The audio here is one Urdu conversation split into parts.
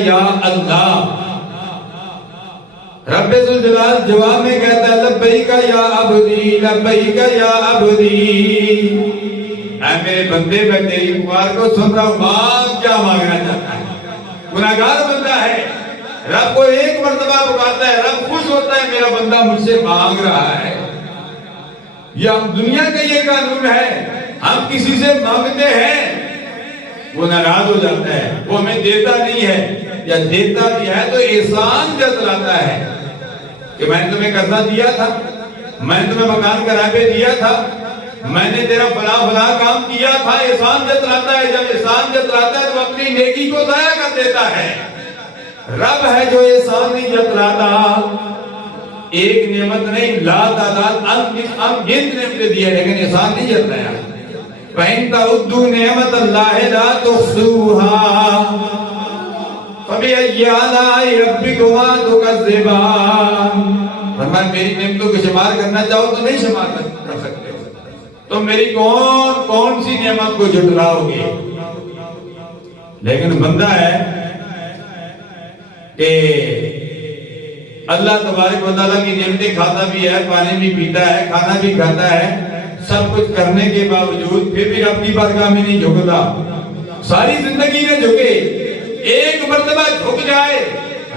یا اللہ. رب ذوالجلال جواب میں کہتا ہے لبیک یا عبدی لبیک یا عبدی. اے میرے بندے میں تیری پکار کو سن رہا ہوں. مانگ کیا مانگنا چاہتا ہے؟ گناہگار بندہ ہے. رب کو ایک مرتبہ پکارتا ہے, رب خوش ہوتا ہے میرا بندہ مجھ سے مانگ رہا ہے. یہ دنیا کا یہ قانون ہے, ہم کسی سے مانگتے ہیں وہ ناراض ہو جاتا ہے, وہ ہمیں دیتا نہیں ہے, یا دیتا بھی ہے تو احسان جتلاتا ہے کہ میں نے تمہیں قرضہ دیا تھا, میں نے تمہیں مکان کرائے پہ دیا تھا, میں نے تیرا فلاں کام کیا تھا. احسان جتلاتا ہے. جب احسان جتلاتا ہے تو اپنی نیکی کو ضائع کر دیتا ہے. رب ہے جو احسان نہیں جتلاتا. ایک نعمت نہیں, لا تعداد انگنت نعمتیں دی ہے لیکن احسان نہیں جتلایا. فَإِن تَعُدُّوا نِعْمَتَ اللَّهِ لَا تُحْصُوهَا فَبِأَيِّ آلَاءِ رَبِّكُمَا تُكَذِّبَانِ. فرمایا میری نعمتوں کو شمار کرنا چاہو تو نہیں شمار کر سکتے ہو. تم میری کون سی نعمت کو جھٹلاؤ گے؟ لیکن بندہ ہے کہ اللہ تبارک و تعالیٰ کی نعمتیں کھاتا بھی ہے, پانی بھی پیتا ہے, کھانا بھی کھاتا ہے, سب کچھ کرنے کے باوجود پھر بھی رب کی بارگاہ میں نہیں جھکتا. ساری زندگی میں جھکے, ایک مرتبہ جھک جائے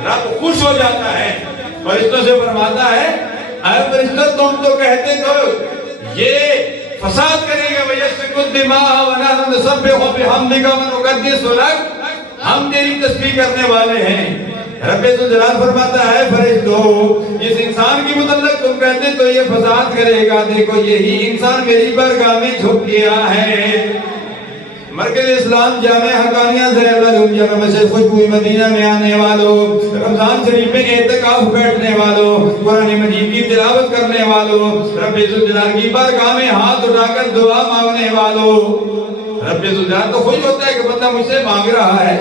رب خوش ہو جاتا ہے. فرشتوں سے فرماتا ہے اے فرشتوں تم تو کہتے تو یہ فساد کرے گا, وَيَسْفِكُ الدِّمَاءَ وَنَحْنُ نُسَبِّحُ بِحَمْدِكَ وَنُقَدِّسُ لَكَ. ہم تیری تسبیح کرنے والے ہیں. رب ذوالجلال فرماتا ہے فرشتوں جس انسان کی متعلق تم کہتے تو یہ فساد کرے گا, دیکھو یہی انسان میری بارگاہ میں جھک گیا ہے. مرکز اسلام جامع حقانیہ زیر العلوم جامع مسجد خوشبوئی مدینہ میں آنے والوں, رمضان شریف میں اعتکاف بیٹھنے والوں, قرآن مجید کی تلاوت کرنے والوں, رب ذوالجلال کی بارگاہ میں ہاتھ اٹھا کر دعا مانگنے والوں. رب ذوالجلال تو خوش ہوتا ہے کہ بندہ مجھ سے مانگ رہا ہے.